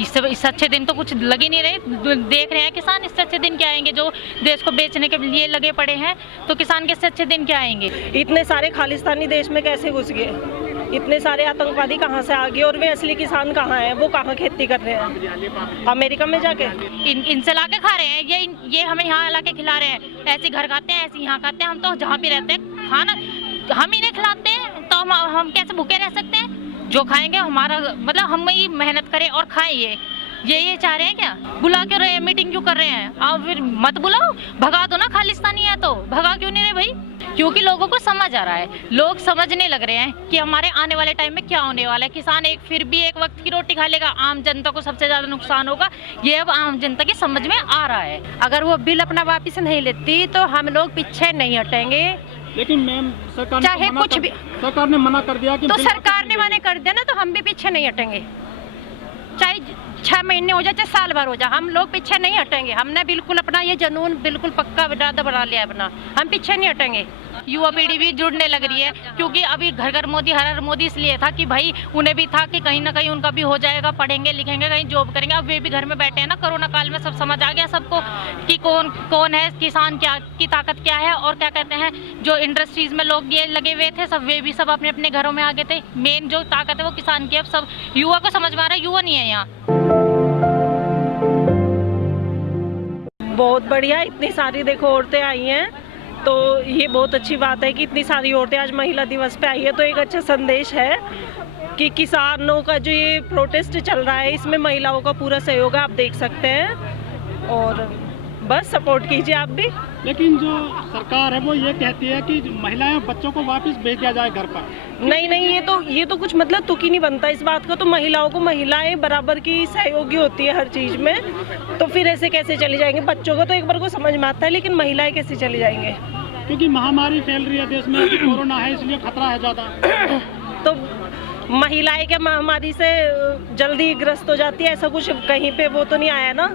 इससे अच्छे दिन तो कुछ लग ही नहीं रहे। देख रहे हैं किसान, इससे अच्छे दिन क्या आएंगे? जो देश को बेचने के लिए लगे पड़े हैं, तो किसान के इससे अच्छे दिन क्या आएंगे? इतने सारे खालिस्तानी देश में कैसे घुस गए? इतने सारे आतंकवादी कहाँ से आ गए? और वे असली किसान कहाँ हैं? वो कहाँ खेती कर रहे हैं? अमेरिका में जाके इनसे ला के खा रहे हैं। ये हमें यहाँ ला के खिला रहे हैं। ऐसे घर खाते हैं, ऐसे यहाँ खाते हैं। हम तो जहाँ भी रहते हैं खाना हम इन्हें खिलाते हैं, तो हम कैसे भूखे रह सकते हैं? जो खाएंगे हमारा मतलब हम ही मेहनत करें और खाएं। ये चाह रहे हैं क्या? बुला क्यों रहे हैं? मीटिंग क्यों कर रहे हैं? आप फिर मत बुलाओ, भगा दो ना। खालिस्तानी है तो भगा क्यों नहीं रहे भाई? क्योंकि लोगों को समझ आ रहा है, लोग समझने लग रहे हैं कि हमारे आने वाले टाइम में क्या होने वाला है। किसान फिर भी एक वक्त की रोटी खा लेगा, आम जनता को सबसे ज्यादा नुकसान होगा। ये अब आम जनता की समझ में आ रहा है। अगर वो बिल अपना वापस नहीं लेती तो हम लोग पीछे नहीं हटेंगे। लेकिन मैम सरकार चाहे कुछ भी सरकार ने मना कर दिया कि तो सरकार ने मना कर दिया ना, तो हम भी पीछे नहीं हटेंगे। चाहे 6 महीने हो जाए, चाहे साल भर हो जाए, हम लोग पीछे नहीं हटेंगे। हमने बिल्कुल अपना ये जुनून बिल्कुल पक्का इरादा बना लिया अपना, हम पीछे नहीं हटेंगे। युवा पीढ़ी भी जुड़ने लग रही है, क्योंकि अभी घर घर मोदी हर हर मोदी इसलिए था कि भाई उन्हें भी था कि कहीं ना कहीं उनका भी हो जाएगा, पढ़ेंगे लिखेंगे, कहीं जॉब करेंगे। अब वे भी घर में बैठे हैं ना। कोरोना काल में सब समझ आ गया सबको कि कौन है किसान, क्या की ताकत क्या है। और क्या कहते हैं, जो इंडस्ट्रीज में लोग ये लगे हुए थे सब, वे भी सब अपने अपने घरों में आ गए थे। मेन जो ताकत है वो किसान की। अब सब युवा को समझ में आ रहा है, युवा नहीं है यहाँ। बहुत बढ़िया, इतनी सारी देखो औरतें आई हैं, तो ये बहुत अच्छी बात है कि इतनी सारी औरतें आज महिला दिवस पे आई है। तो एक अच्छा संदेश है कि किसानों का जो ये प्रोटेस्ट चल रहा है, इसमें महिलाओं का पूरा सहयोग है, आप देख सकते हैं। और बस सपोर्ट कीजिए आप भी। लेकिन जो सरकार है वो ये कहती है कि महिलाएं बच्चों को वापस भेज दिया जाए घर पर। नहीं, ये तो कुछ मतलब तुक ही नहीं बनता इस बात का। तो महिलाओं को महिलाएं बराबर की सहयोगी होती है हर चीज में, तो फिर ऐसे कैसे चले जाएंगे? बच्चों को तो एक बार को समझ में आता है, लेकिन महिलाएं कैसे चले जाएंगे? क्योंकि महामारी फैल रही है देश में, कोरोना है, इसलिए खतरा है ज्यादा। तो महिलाएं क्या महामारी से जल्दी ग्रस्त हो जाती है? ऐसा कुछ कहीं पे वो तो नहीं आया ना।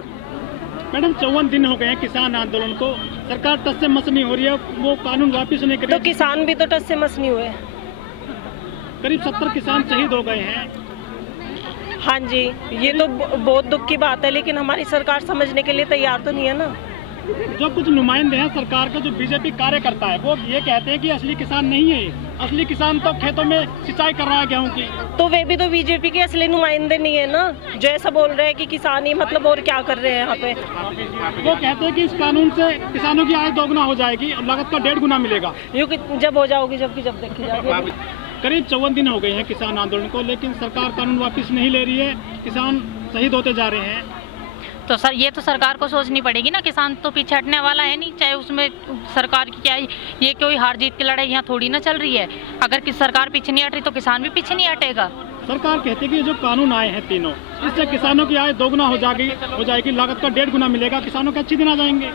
मैडम 54 दिन हो गए हैं किसान आंदोलन को, सरकार टस से मस नहीं हो रही है, वो कानून वापस नहीं कर रही। तो किसान भी तो टस से मस नहीं हुए। करीब 70 किसान शहीद हो गए हैं। हाँ जी, ये तो बहुत दुख की बात है, लेकिन हमारी सरकार समझने के लिए तैयार तो नहीं है ना। जो कुछ नुमाइंदे हैं सरकार के, जो बीजेपी कार्यकर्ता है, वो ये कहते हैं कि असली किसान नहीं है, असली किसान तो खेतों में सिंचाई कर रहा है गेहूं की। तो वे भी तो बीजेपी के असली नुमाइंदे नहीं है ना, जो ऐसा बोल रहे हैं कि किसान ही मतलब और क्या कर रहे हैं यहाँ पे। वो कहते हैं कि इस कानून से किसानों की आय दोगुना हो जाएगी और लागत का 1.5 गुना मिलेगा। जब हो जाओगी, जब देखी जाएगी। करीब 54 दिन हो गए हैं किसान आंदोलन को, लेकिन सरकार कानून वापस नहीं ले रही है, किसान शहीद होते जा रहे हैं। तो सर ये तो सरकार को सोचनी पड़ेगी ना। किसान तो पीछे हटने वाला है नहीं, चाहे उसमें सरकार की क्या ये कोई हार जीत की लड़ाई यहाँ थोड़ी ना चल रही है। अगर किसी सरकार पीछे नहीं हट रही तो किसान भी पीछे नहीं हटेगा। सरकार कहती है कि जो कानून आए हैं तीनों, इससे किसानों की आय दोगुना हो जाएगी, लागत का 1.5 गुना मिलेगा, किसानों के अच्छे दिन आ जाएंगे।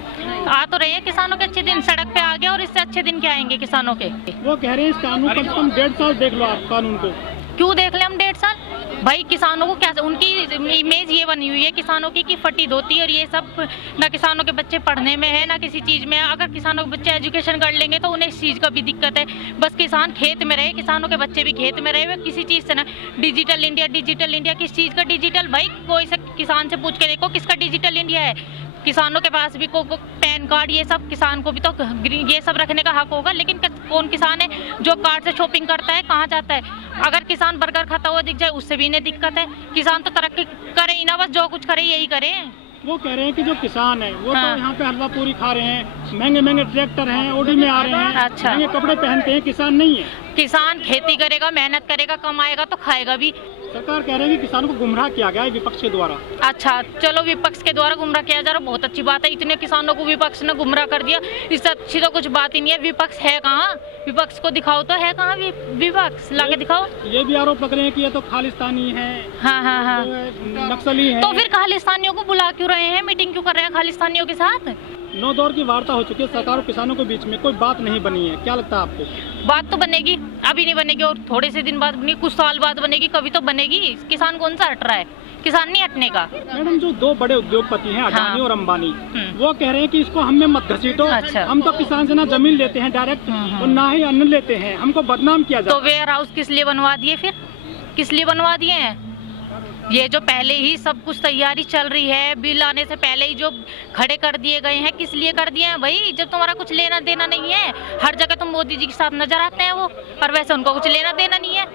आ तो रहे हैं किसानों के अच्छे दिन, सड़क पे आ गए, और इससे अच्छे दिन क्या आएंगे किसानों के? वो कह रहे हैं इस कानून को तुम 1.5 साल देख लो, आप कानून को। क्यों देख ले हम 1.5 साल? भाई किसानों को क्या, उनकी इमेज ये बनी हुई है किसानों की कि फटी धोती और ये सब। ना किसानों के बच्चे पढ़ने में है, ना किसी चीज में। अगर किसानों के बच्चे एजुकेशन कर लेंगे तो उन्हें इस चीज का भी दिक्कत है। बस किसान खेत में रहे, किसानों के बच्चे भी खेत में रहे, किसी चीज से ना। डिजिटल इंडिया किस चीज का डिजिटल? भाई कोई से किसान से पूछ के देखो किसका डिजिटल इंडिया है। किसानों के पास भी पैन कार्ड, ये सब किसान को भी तो ये सब रखने का हक होगा। लेकिन कौन किसान है जो कार्ड से शॉपिंग करता है? कहाँ जाता है? अगर किसान बर्गर खाता हुआ दिख जाए उससे भी इन्हें दिक्कत है। किसान तो तरक्की करे ही ना, बस जो कुछ करे यही करे। वो कह रहे हैं कि जो किसान है वो तो यहाँ पे हलवा पूरी खा रहे हैं, महंगे ट्रैक्टर हैं, ओडी में आ रहे हैं, अच्छा, महंगे कपड़े पहनते हैं, किसान नहीं है। किसान खेती करेगा, मेहनत करेगा, कमाएगा तो खाएगा भी। सरकार कह रही है कि किसानों को गुमराह किया गया है विपक्ष के द्वारा। अच्छा चलो, विपक्ष के द्वारा गुमराह किया जा रहा, बहुत अच्छी बात है। इतने किसानों को विपक्ष ने गुमराह कर दिया, इससे अच्छी तो कुछ बात ही नहीं है। विपक्ष है कहाँ? विपक्ष को दिखाओ तो है कहाँ विपक्ष, लाके दिखाओ। ये भी आरोप लग रहे हैं कि ये तो खालिस्तानी है, हाँ, नक्सली है। तो फिर खालिस्तानियों को बुला क्यों रहे हैं? मीटिंग क्यों कर रहे हैं खालिस्तानियों के साथ? 9 दौर की वार्ता हो चुकी है सरकार और किसानों के बीच में, कोई बात नहीं बनी है। क्या लगता है आपको? बात तो बनेगी, अभी नहीं बनेगी और थोड़े से दिन बाद बनेगी, कुछ साल बाद बनेगी, कभी तो बनेगी। किसान कौन सा हट रहा है? किसान नहीं हटने का। मैडम जो 2 बड़े उद्योगपति हैं, अडानी और अंबानी, वो कह रहे हैं कि इसको हमें मत घसीटो। अच्छा। हम तो किसान से ना जमीन लेते हैं डायरेक्ट और ना ही अन्न लेते हैं, हमको बदनाम किया जाए। तो वेयर हाउस किस लिए बनवा दिए? फिर किस लिए बनवा दिए हैं? ये जो पहले ही सब कुछ तैयारी चल रही है, बिल आने से पहले ही जो खड़े कर दिए गए हैं, किस लिए कर दिए हैं भाई? जब तुम्हारा कुछ लेना देना नहीं है, हर जगह तुम मोदी जी के साथ नजर आते हैं वो, और वैसे उनको कुछ लेना देना नहीं है।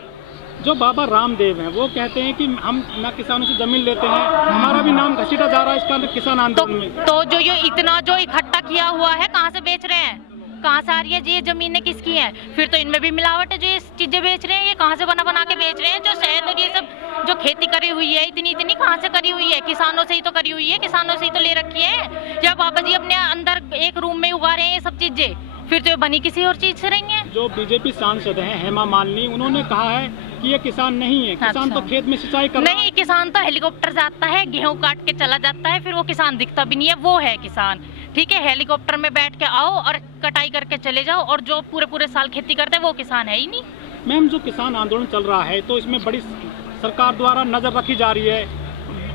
जो बाबा रामदेव हैं वो कहते हैं कि हम ना किसानों से जमीन लेते हैं, हमारा भी नाम घसीटा जा रहा है इसका किसान आंदोलन में। तो जो ये इतना जो इकट्ठा किया हुआ है, कहाँ से बेच रहे हैं? कहाँ से आ रही है ये जमीनें, किसकी हैं? फिर तो इनमें भी मिलावट है। जो ये चीजें बेच रहे हैं, ये कहाँ से बना बना के बेच रहे हैं? जो शहद और ये सब जो खेती करी हुई है, इतनी इतनी कहाँ से करी हुई है? किसानों से ही तो करी हुई है, किसानों से ही तो ले रखी है। जब बाबा जी अपने अंदर एक रूम में उगा रहे हैं ये सब चीजें, फिर तो ये बनी किसी और चीज से रही है। जो बीजेपी सांसद हैं हेमा मालिनी, उन्होंने कहा है कि ये किसान नहीं है, किसान तो खेत में सिंचाई कर रहा है। नहीं, किसान तो हेलीकॉप्टर जाता है, गेहूं काट के चला जाता है, फिर वो किसान दिखता भी नहीं है, वो है किसान। ठीक है, हेलीकॉप्टर में बैठ के आओ और कटाई करके चले जाओ, और जो पूरे पूरे साल खेती करते हैं वो किसान है ही नहीं। मैम, जो किसान आंदोलन चल रहा है तो इसमें बड़ी सरकार द्वारा नजर रखी जा रही है,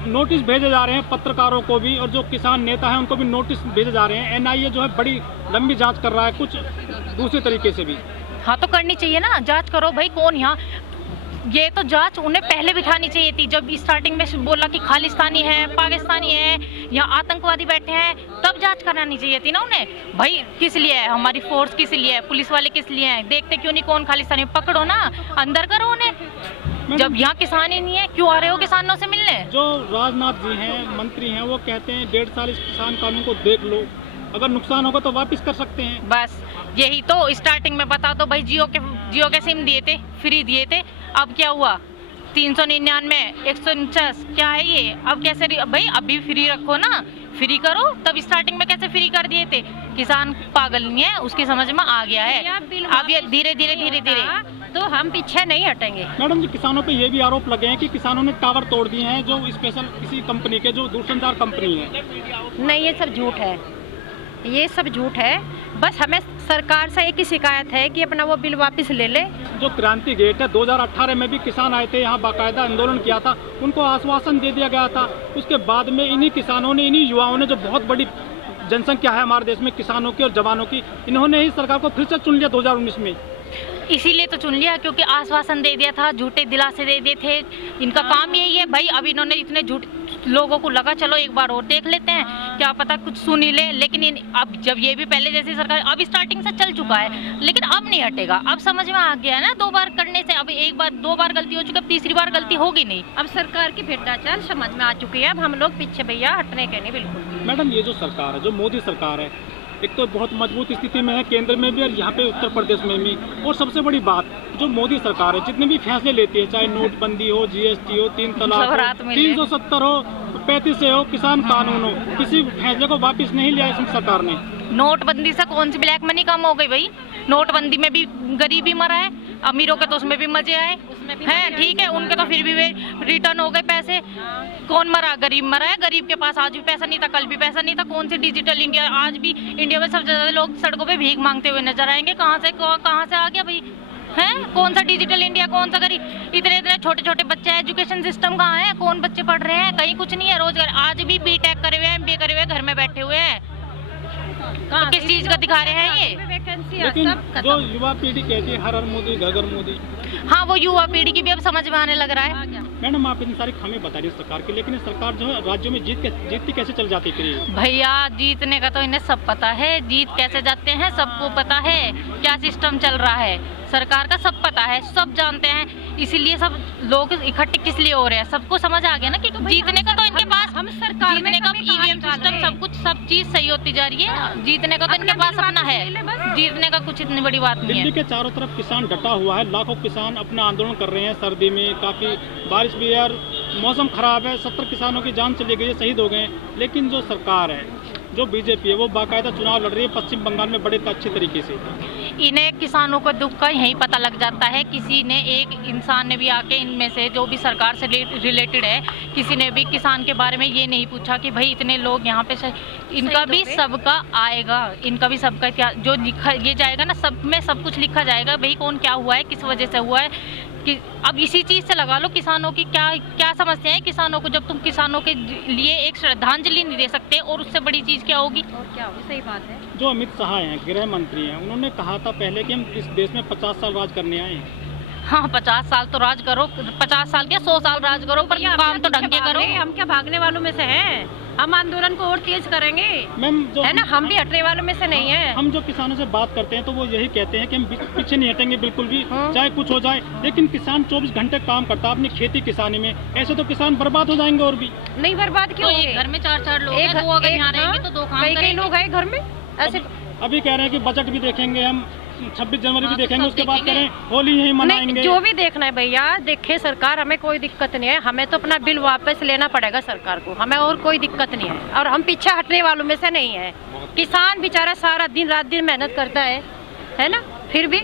नोटिस भेजे जा रहे हैं पत्रकारों को भी, और जो किसान नेता हैं उनको भी नोटिस भेजे जा रहे हैं। एनआईए जो है बड़ी लंबी जांच कर रहा है, कुछ दूसरे तरीके से भी। हाँ, तो करनी चाहिए ना, जांच करो भाई। कौन यहाँ, ये तो जांच उन्हें पहले बिठानी चाहिए थी, जब स्टार्टिंग में बोला कि खालिस्तानी है, पाकिस्तानी है या आतंकवादी बैठे हैं, तब जांच करानी चाहिए थी ना उन्हें। भाई किस लिए है हमारी फोर्स, किस लिए है पुलिस वाले, किस लिए हैं? देखते क्यों नहीं कौन खालिस्तानी? पकड़ो ना, अंदर करो उन्हें। जब यहाँ किसान ही नहीं है, क्यों आ रहे हो किसानों से मिलने? जो राजनाथ जी हैं, मंत्री हैं, वो कहते हैं 1.5 साल इस किसान कानून को देख लो, अगर नुकसान होगा तो वापस कर सकते हैं। बस यही तो स्टार्टिंग में बता दो भाई। जियो के सिम दिए थे, फ्री दिए थे, अब क्या हुआ? 399, 149, क्या है ये? अब कैसे भाई? अभी फ्री रखो ना, फ्री करो। तब स्टार्टिंग में कैसे फ्री कर दिए थे? किसान पागल नहीं है, उसकी समझ में आ गया है। अब ये धीरे धीरे तो हम पीछे नहीं हटेंगे। मैडम जी, किसानों पे ये भी आरोप लगे हैं कि किसानों ने टावर तोड़ दिए हैं, जो स्पेशल किसी कंपनी के, जो दूरसंचार कंपनी है। नहीं, ये सब झूठ है, ये सब झूठ है। बस हमें सरकार से एक ही शिकायत है कि अपना वो बिल वापस ले ले। जो क्रांति गेट है, 2018 में भी किसान आए थे यहाँ, बाकायदा आंदोलन किया था, उनको आश्वासन दे दिया गया था। उसके बाद में इन्हीं किसानों ने, इन्हीं युवाओं ने, जो बहुत बड़ी जनसंख्या है हमारे देश में किसानों की और जवानों की, इन्होंने ही सरकार को फिर से चुन लिया 2019 में। इसीलिए तो चुन लिया, क्योंकि आश्वासन दे दिया था, झूठे दिलासे दे दिए थे। इनका काम यही है भाई। अब इन्होंने इतने झूठ, लोगों को लगा चलो एक बार और देख लेते हैं, क्या पता कुछ सुन ही ले। लेकिन अब जब ये भी पहले जैसी सरकार, अब स्टार्टिंग से चल चुका है, लेकिन अब नहीं हटेगा। अब समझ में आ गया है ना, 2 बार करने से। अब एक बार 2 बार गलती हो चुकी, अब तीसरी बार गलती होगी नहीं। अब सरकार की भ्रष्टाचार समझ में आ चुकी है, अब हम लोग पीछे भैया हटने के नहीं बिल्कुल। मैडम, ये जो सरकार है, जो मोदी सरकार है, एक तो बहुत मजबूत स्थिति में है केंद्र में भी और यहाँ पे उत्तर प्रदेश में भी। और सबसे बड़ी बात, जो मोदी सरकार है जितने भी फैसले लेती है, चाहे नोटबंदी हो, जीएसटी हो, 3 तलाक हो, 370 हो, 35 हो, किसान कानून हो, किसी फैसले को वापस नहीं लिया इस सरकार ने। नोटबंदी से कौन सी ब्लैक मनी कम हो गई भाई? नोटबंदी में भी गरीब ही मरा है, अमीरों के तो उसमें भी मजे आए हैं। ठीक है, उनके तो फिर भी रिटर्न हो गए पैसे। कौन मरा? गरीब मरा है। गरीब के पास आज भी पैसा नहीं था, कल भी पैसा नहीं था। कौन सी डिजिटल इंडिया? आज भी इंडिया में सबसे ज्यादा लोग सड़कों पे भीख मांगते हुए नजर आएंगे। कहाँ से आ गया भाई? हैं? कौन सा डिजिटल इंडिया, कौन सा गरीब? इतने छोटे छोटे बच्चे, एजुकेशन सिस्टम कहाँ है? कौन बच्चे पढ़ रहे हैं? कहीं कुछ नहीं है। रोजगार आज भी बीटेक करे हुए हैं, MBA करे हुए, घर में बैठे हुए हैं। तो किस चीज का दिखा रहे हैं ये? लेकिन जो युवा पीढ़ी कहती है हर हर मोदी, घर घर मोदी, हाँ, वो युवा पीढ़ी की भी अब समझ में आने लग रहा है। मैडम, आप इतनी सारी खामी बता रही है सरकार की, लेकिन सरकार जो है राज्यों में जीतती कैसे चल जाती है? भैया, जीतने का तो इन्हें सब पता है, जीत कैसे जाते हैं सबको पता है, क्या सिस्टम चल रहा है सरकार का सब पता है, सब जानते हैं। इसीलिए सब लोग इकट्ठे किस लिए हो रहे हैं, सबको समझ आ गया ना कि जीतने का तो इनके पास, हम सरकार जीतने का ईवीएम सिस्टम सब कुछ, सब चीज सही होती जा रही है। जीतने का तो इनके पास अपना है, जीतने का कुछ इतनी बड़ी बात नहीं है। दिल्ली के चारों तरफ किसान डटा हुआ है, लाखों किसान अपना आंदोलन कर रहे हैं। सर्दी में काफी बारिश भी है और मौसम खराब है, 70 किसानों की जान चली गई है, शहीद हो गए। लेकिन जो सरकार है, जो बीजेपी है, वो बाकायदा चुनाव लड़ रही है पश्चिम बंगाल में बड़े अच्छे तरीके से। इन्हें किसानों का दुख का यहीं पता लग जाता है। किसी ने, एक इंसान ने भी आके, इनमें से जो भी सरकार से रिलेटेड है, किसी ने भी किसान के बारे में ये नहीं पूछा कि भाई इतने लोग यहाँ पे इनका भी सबका आएगा, इनका भी सबका क्या जो लिखा ये जाएगा ना, सब में सब कुछ लिखा जाएगा भाई कौन क्या हुआ है, किस वजह से हुआ है। कि अब इसी चीज से लगा लो किसानों की क्या समस्या है किसानों को। जब तुम किसानों के लिए एक श्रद्धांजलि नहीं दे सकते, और उससे बड़ी चीज क्या होगी? और क्या होगी? सही बात है। जो अमित शाह हैं, गृह मंत्री हैं, उन्होंने कहा था पहले कि हम इस देश में 50 साल राज करने आए हैं। हाँ 50 साल तो राज करो, 50 साल क्या 100 साल राज करो, पर काम तो ढंग के करो। हम क्या भागने वालों में से हैं? हम आंदोलन को और तेज करेंगे, मैम जो है ना, हम भी हटने वालों में से नहीं है। हम जो किसानों से बात करते हैं तो वो यही कहते हैं कि हम पीछे नहीं हटेंगे बिल्कुल भी, चाहे कुछ हो जाए। लेकिन किसान 24 घंटे काम करता है अपनी खेती किसानी में, ऐसे तो किसान बर्बाद हो जाएंगे। और भी नहीं बर्बाद क्यों तो होंगे? एक घर में 4-4 लोग हैं, दो अगर यहाँ रहेंगे तो 2 काम कई करेंगे। लोग हैं घर में ऐसे। अभी कह रहे हैं कि बजट भी देखेंगे हम, 26 जनवरी भी हाँ, तो देखेंगे, सब उसके बाद देखेंगे। करें होली यही मनाएंगे। नहीं, जो भी देखना है भैया देखे सरकार, हमें कोई दिक्कत नहीं है। हमें तो अपना बिल वापस लेना पड़ेगा सरकार को, हमें और कोई दिक्कत नहीं है। और हम पीछे हटने वालों में से नहीं है। किसान बेचारा सारा दिन रात दिन मेहनत करता है ना, फिर भी